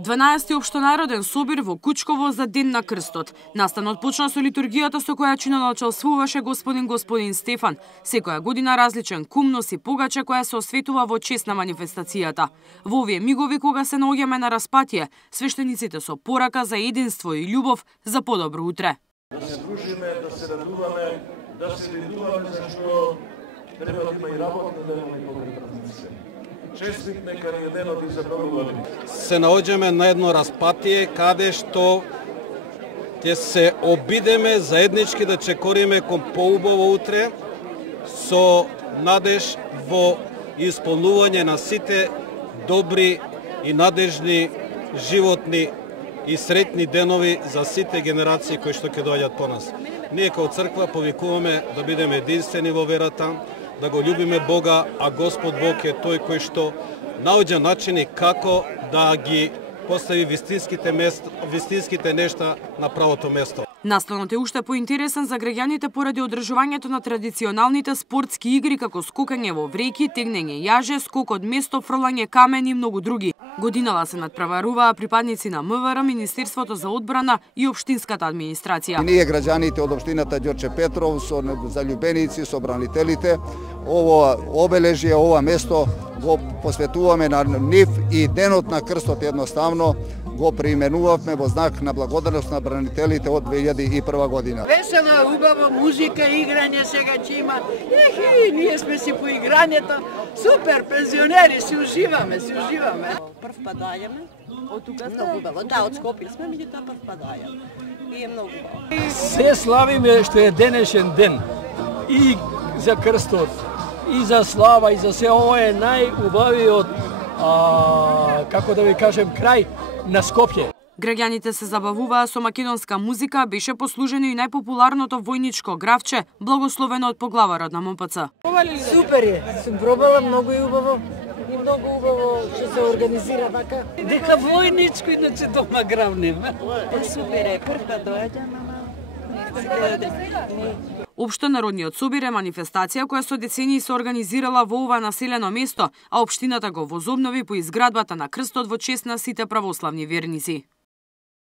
12-ти општонароден собир во Кучково за Ден на Крстот. Настанот почна со литургијата со која чиноначалствуваше господин Стефан. Секоја година различен кум носи погаче која се осветува во чест на манифестацијата. Во овие мигови кога се наоѓаме на распатие, свештениците со порака за единство и љубов за подобро утре. Да се дружиме, да се радуваме, да се радуваме зашто треба да има и работа, да има и погребници. Честит нека ни денот и забавували. Се наоѓаме на едно распатие каде што ќе се обидеме заеднички да чекориме кон поубаво утре со надеж во исполнување на сите добри и надежни животни и сретни денови за сите генерации кои што ќе доаѓат по нас. Ние како црква повикуваме да бидеме единствени во верата, да го љубиме Бога, а Господ Бог е тој кој што наоѓа начини како да ги постави вистинските нешта на правото место. Настанот е уште поинтересен за граѓаните поради одржувањето на традиционалните спортски игри како скокање во врејки, тегнење јаже, скок од место, фрлање камен и многу други. Годинала се надпреваруваа припадници на МВР, Министерството за одбрана и општинската администрација. Ние граѓаните од општината Ѓорче Петров со залюбеници, со бранителите, ово обележје, ова место го посветуваме на нив и денот на крстот едноставно го преименувавме во знак на благодарност на бранителите од 2001 година. Весела, убаво, музика, играње сега ќе има. Ние сме си по играњето. Супер, пензионери, си уживаме. Прв пат доаѓаме, од тука многу убаво. Да, од Скопје сме, меѓутоа прв пат доаѓаме. И е многу убаво. Се славиме што е денешен ден. И за крстот, и за слава, и за се. Ова е најубавиот, како да ви кажем, крај на Скопје. Граѓаните се забавуваа со македонска музика, беше послужено и најпопуларното војничко гравче, благословено од поглаварот на МПЦ. Супер е, сум пробала, многу е убаво. И многу убаво што се организира така. Дека војничко, иначе дома гравнеме. Супер е, прв пат доаѓаме. Општонародниот собир е манифестација која со децении се организирала во ова населено место, а општината го возобнови по изградбата на крстот во чест на сите православни верници.